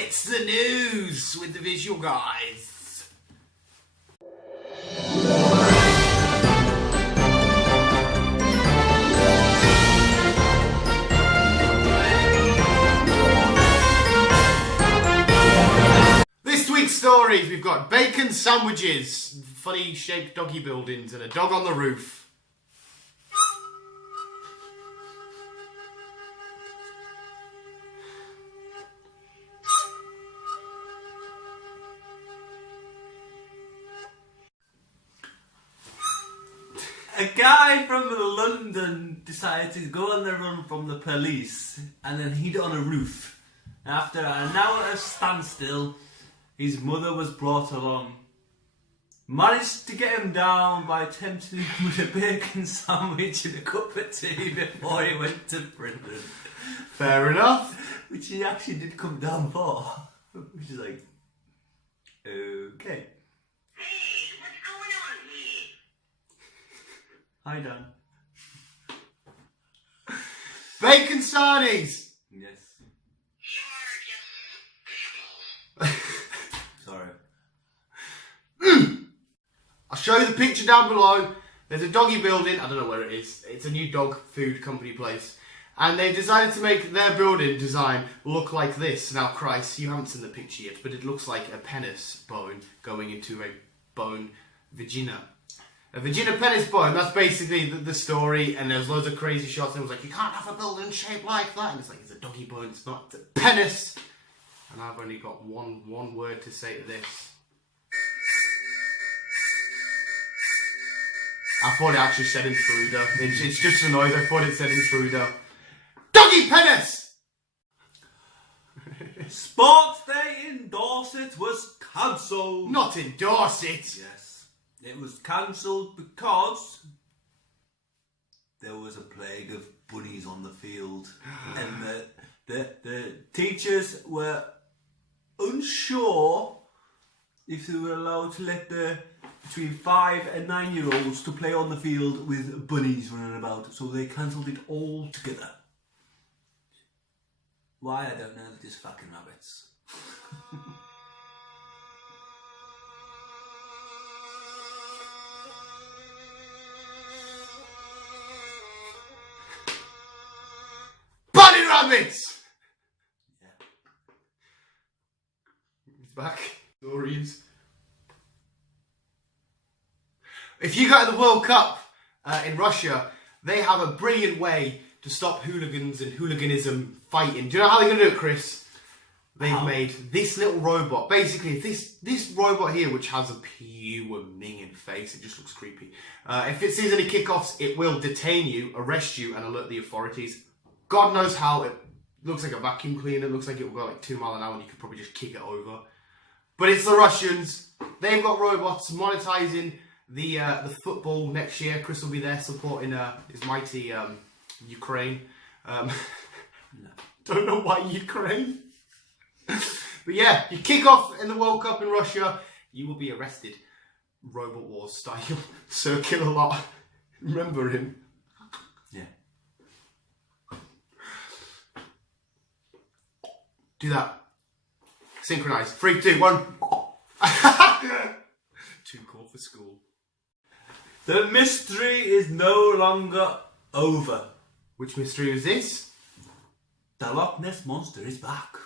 It's the news with the visual guys. This week's stories, we've got bacon sandwiches, funny shaped doggy buildings, and a dog on the roof. A guy from London decided to go on the run from the police and then hid on a roof. After an hour of standstill, his mother was brought along. Managed to get him down by tempting him with a bacon sandwich and a cup of tea before he went to prison. Fair enough. Which he actually did come down for. Which is like, okay. Hi, Dan. Bacon sarnies! Yes. Sorry. I'll show you the picture down below. There's a doggy building, I don't know where it is. It's a new dog food company place. And they decided to make their building design look like this. Now, Christ, you haven't seen the picture yet, but it looks like a penis bone going into a bone vagina. A vagina penis bone, that's basically the story, and there's loads of crazy shots, and it was like, you can't have a building shaped like that, and it's like, it's a doggy bone, it's not, it's a penis! And I've only got one word to say to this. I thought it actually said intruder. It's just a noise, I thought it said intruder. Doggy penis! Sports Day in Dorset was cancelled. Not in Dorset! Yes. It was cancelled because there was a plague of bunnies on the field, and the teachers were unsure if they were allowed to let the between 5 and 9-year-olds to play on the field with bunnies running about, so they cancelled it all together. Why, I don't know, they're just fucking rabbits. Rabbits! Yeah. He's back. Stories. If you go to the World Cup in Russia, they have a brilliant way to stop hooligans and hooliganism fighting. Do you know how they're going to do it, Chris? They've made this little robot. Basically, this robot here, which has a pure minging face, it just looks creepy. If it sees any kickoffs, it will detain you, arrest you, and alert the authorities. God knows how. It looks like a vacuum cleaner. It looks like it will go like 2 miles an hour and you could probably just kick it over. But it's the Russians. They've got robots monetizing the football next year. Chris will be there supporting his mighty Ukraine. Don't know why Ukraine. But yeah, you kick off in the World Cup in Russia, you will be arrested. Robot Wars style. Sir Kill-A-Lot. Remember him? Yeah. Do that. Synchronise. 3, 2, 1. Too cool for school. The mystery is no longer over. Which mystery is this? The Loch Ness Monster is back.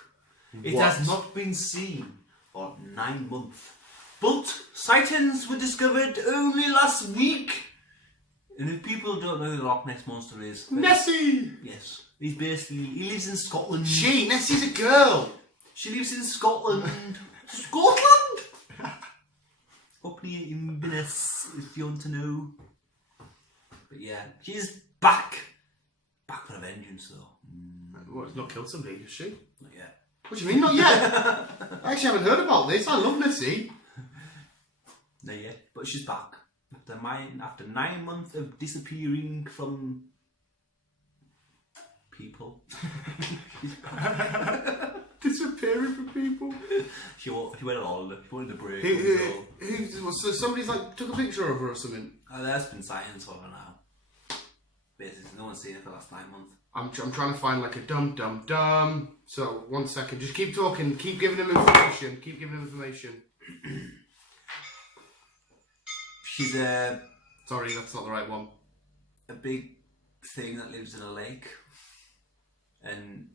It What? has not been seen for 9 months. But sightings were discovered only last week. And if people don't know who the Loch Ness Monster is... Nessie! Yes. He lives in Scotland. Nessie's a girl! She lives in Scotland. Scotland? Up near Inverness, if you want to know. But yeah, she's back. Back for a vengeance, though. Well, it's not killed somebody, has she? Not yet. What do you mean, not yet? I actually haven't heard about this. I love Nessie. Not yet, but she's back. After 9 months of disappearing from people. She's back. Disappearing from people? She went on holiday. She wanted a break. So somebody's like took a picture of her or something? There's been sightings of her now. Basically, no one's seen her for the last 9 months. I'm trying to find like a dum. So 1 second, just keep talking, keep giving him information. She's a Sorry, that's not the right one. a big thing that lives in a lake, and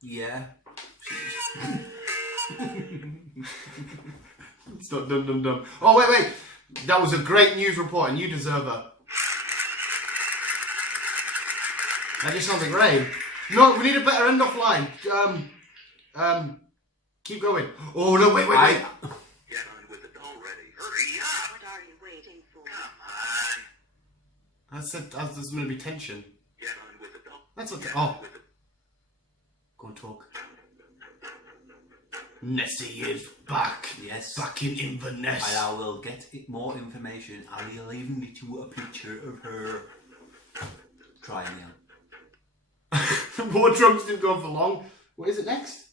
yeah. It's not dum. Oh wait, that was a great news report, and you deserve her. That just sounds like rain. No, we need a better end off line. Keep going. Oh no, wait. Get on with it already. Hurry up! What are you waiting for? Come on. I said there's going to be tension. Get on with it. That's okay. Get Oh, on with it. go and talk. Nessie is back. Yes. Back in Inverness. And I will get more information. I'll even get you a picture of her trying out. More drums didn't go on for long. What is it next?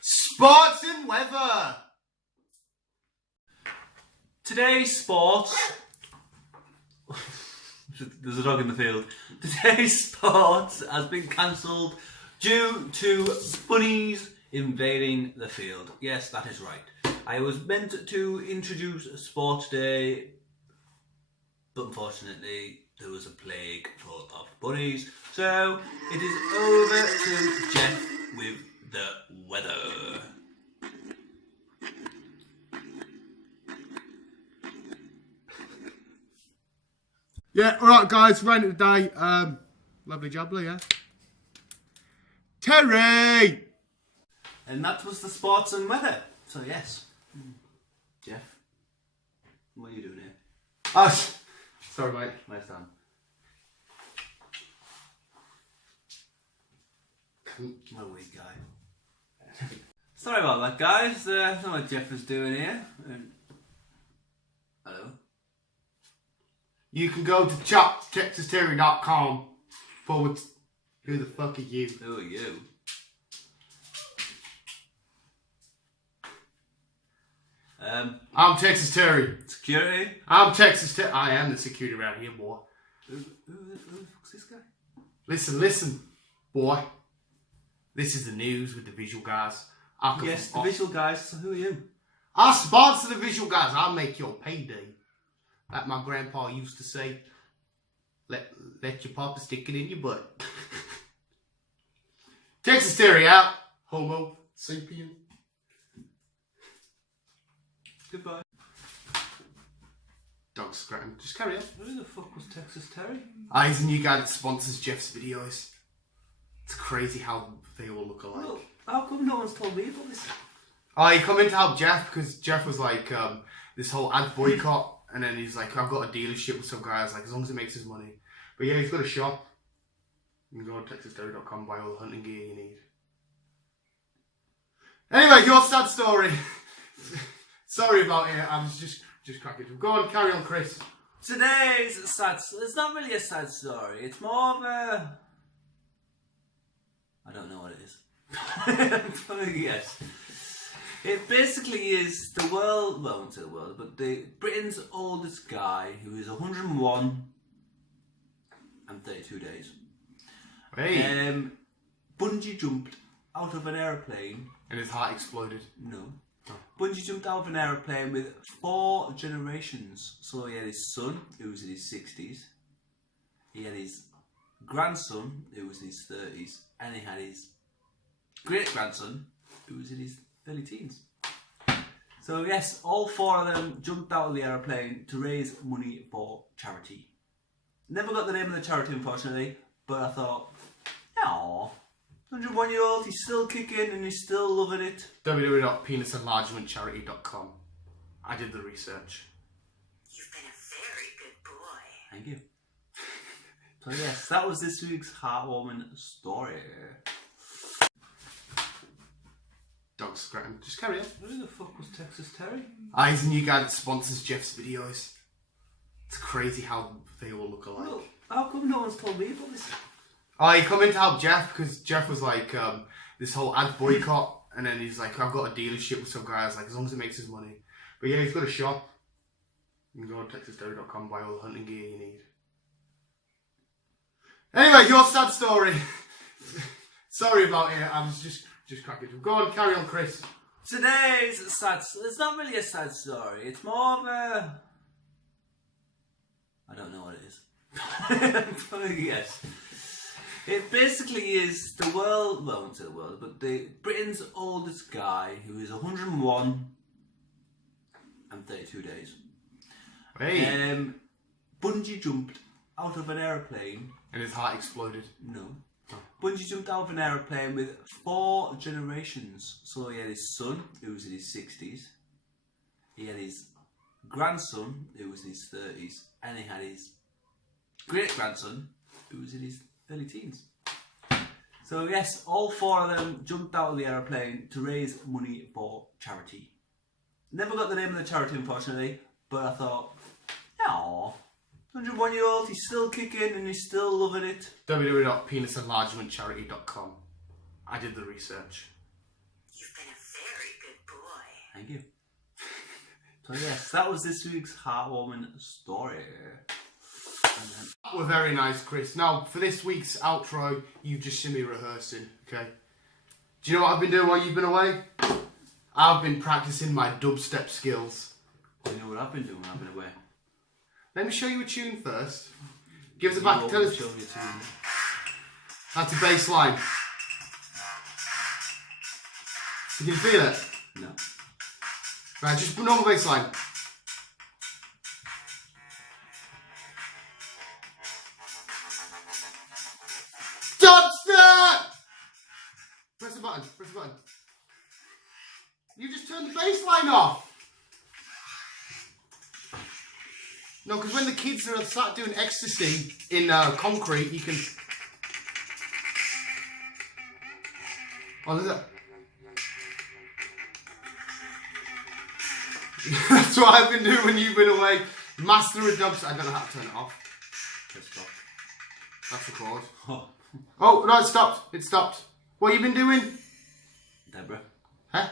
Sports and weather. Today's sports. There's a dog in the field. Today's sports has been cancelled due to bunnies invading the field. Yes, that is right. I was meant to introduce Sports Day, but unfortunately there was a plague full of bunnies. So it is over to Jeff with the weather. Yeah, alright guys, rain of the day. Lovely jubbly, yeah. Terry! And that was the sports and weather. So yes. Jeff, what are you doing here? Oh, sorry mate. My son. What a weird guy. Sorry about that, guys. I don't know what Jeff was doing here. Hello? You can go to texasterry.com / who the fuck are you? Who are you? I'm Texas Terry. Security? I'm Texas Terry. I am the security around here, boy. Who the fuck's this guy? Listen, boy. This is the news with the visual guys. Yes, the visual guys. So who are you? I sponsor the visual guys. I'll make your payday. Like my grandpa used to say, let your papa stick it in your butt. Texas Terry out. Homo sapien. Goodbye. Dog scratching. Just carry on. Who the fuck was Texas Terry? He's the new guy that sponsors Jeff's videos. It's crazy how they all look alike. Well, how come no one's told me about this? He come in to help Jeff because Jeff was like this whole ad boycott, and then he's like, I've got a dealership with some guys, like as long as it makes us money. But yeah, he's got a shop. You can go to texasterry.com, buy all the hunting gear you need. Anyway, your sad story. Sorry about it. I was just cracking. Go on, carry on, Chris. Today's sad. It's not really a sad story. It's more of a. I don't know what it is. Yes. It basically is the world. Well, not the world, but Britain's oldest guy who is 101 and 32 days. Hey. Bungee jumped out of an aeroplane. And his heart exploded. No. Bungee jumped out of an aeroplane with 4 generations. So he had his son, who was in his 60s. He had his grandson, who was in his 30s. And he had his great-grandson, who was in his early teens. So yes, all 4 of them jumped out of the aeroplane to raise money for charity. Never got the name of the charity, unfortunately. But I thought, aww. 101-year-old, he's still kicking and he's still loving it. www.penisenlargementcharity.com. I did the research. You've been a very good boy. Thank you. So yes, that was this week's heartwarming story. Dog scratching. Just carry on. Who the fuck was Texas Terry? He's the new guy that sponsors Jeff's videos. It's crazy how they all look alike. Well, how come no one's told me about this? He come in to help Jeff because Jeff was like this whole ad boycott, and then he's like, I've got a dealership with some guys, like as long as it makes us money. But yeah, he's got a shop. You can go to texasterry.com, buy all the hunting gear you need. Anyway, your sad story. Sorry about it. I was just cracking. Go on, carry on, Chris. Today's sad. It's not really a sad story. It's more of a. I don't know what it is. But yes, it basically is the world. Well, I won't say the world, but Britain's oldest guy who is 101 and 32 days. Hey. Bungee jumped out of an aeroplane. And his heart exploded. No. Bungee jumped out of an aeroplane with 4 generations. So he had his son, who was in his 60s. He had his grandson, who was in his 30s. And he had his great-grandson, who was in his early teens. So yes, all 4 of them jumped out of the aeroplane to raise money for charity. Never got the name of the charity, unfortunately. But I thought, aww. 101-year-old, he's still kicking and he's still loving it. www.penisenlargementcharity.com. I did the research. You've been a very good boy. Thank you. So yes, that was this week's heartwarming story. We're very nice, Chris. Now, for this week's outro, you've just seen me rehearsing, okay? Do you know what I've been doing while you've been away? I've been practicing my dubstep skills. Do you know what I've been doing when I've been away? Let me show you a tune first. Give us a back. Tell us. Show me a tune. That's a bass line. You can feel it? No. Right, just normal bass line. Dubstep! Press the button. Press the button. You just turned the bass line off. No, because when the kids are sat doing ecstasy in concrete, you can. Oh, there's that. That's what I've been doing when you've been away. Master of dubstep. I don't know how to turn it off. Let's stop. That's record. Oh. Oh, no, it stopped. It stopped. What have you been doing? Deborah. Huh?